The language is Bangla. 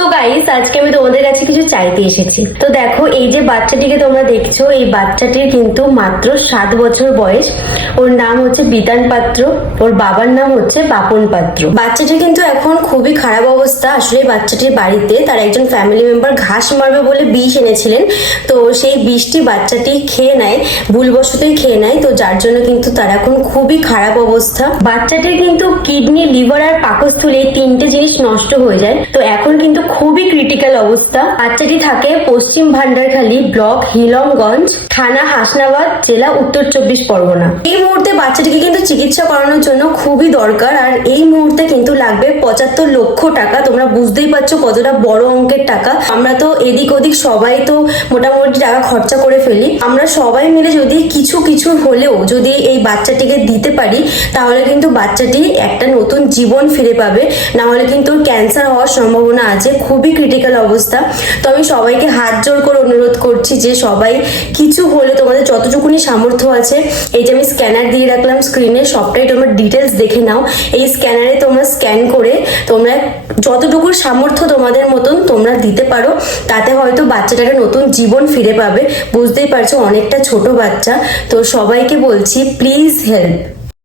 তো গাইস, আজকে আমি তোমাদের কাছে কিছু চাইতে এসেছি। তো দেখো, এই যে বাচ্চাটিকে তোমরা দেখছো, এই বাচ্চাটির কিন্তু মাত্র 7 বছর বয়স। ওর নাম হচ্ছে বিতান পাত্র, ওর বাবার নাম হচ্ছে বাপন পাত্র। বাচ্চাটির কিন্তু এখন খুবই খারাপ অবস্থা। আসলে বাচ্চাটির বাড়িতে তার একজন ফ্যামিলি মেম্বার ঘাস মারবে বলে বিষ এনেছিলেন, তো সেই বিষটি বাচ্চাটি খেয়ে নেয়, ভুলবশতই খেয়ে নেয়, তো যার জন্য কিন্তু তার এখন খুবই খারাপ অবস্থা। বাচ্চাটির কিন্তু কিডনি, লিভার আর পাকস্থলী এই 3টে জিনিস নষ্ট হয়ে যায়, তো এখন কিন্তু খুবই ক্রিটিক্যাল অবস্থা। বাচ্চাটি থাকে পশ্চিম ভান্ডারখালী ব্লক, হিলমগঞ্জ থানা, হাসনাবাদ জেলা, উত্তর 24 পরগনা। এই মুহূর্তে বাচ্চাটিকে কিন্তু চিকিৎসা করানোর জন্য খুবই দরকার, আর এই মুহূর্তে কিন্তু লাগবে 75 লক্ষ টাকা। তোমরা বুঝতেই পারছো কতটা বড় অঙ্কের টাকা। আমরা তো এদিক ওদিক সবাই তো মোটামুটি টাকা খরচা করে ফেলি। আমরা সবাই মিলে যদি কিছু কিছু হলেও যদি এই বাচ্চাটিকে দিতে পারি, তাহলে কিন্তু বাচ্চাটি একটা নতুন জীবন ফিরে পাবে। না হলে কিন্তু ক্যান্সার হওয়ার সম্ভাবনা আছে, খুবই ক্রিটিক্যাল অবস্থা। তো আমি সবাইকে হাত জোর করে অনুরোধ করছি যে সবাই কিছু হলে তোমাদের যতটুকুনি সামর্থ্য আছে, এই যে আমি স্ক্যানার দিয়ে রাখলাম স্ক্রিনে, সবটাই তোমরা ডিটেলস দেখে নাও। এই স্ক্যানারে তোমরা স্ক্যান করে তোমরা যতটুকু সামর্থ্য তোমাদের মতন তোমরা দিতে পারো, তাতে হয়তো বাচ্চাটাকে নতুন জীবন ফিরে পাবে। বুঝতেই পারছো অনেকটা ছোট বাচ্চা, তো সবাইকে বলছি প্লিজ হেল্প।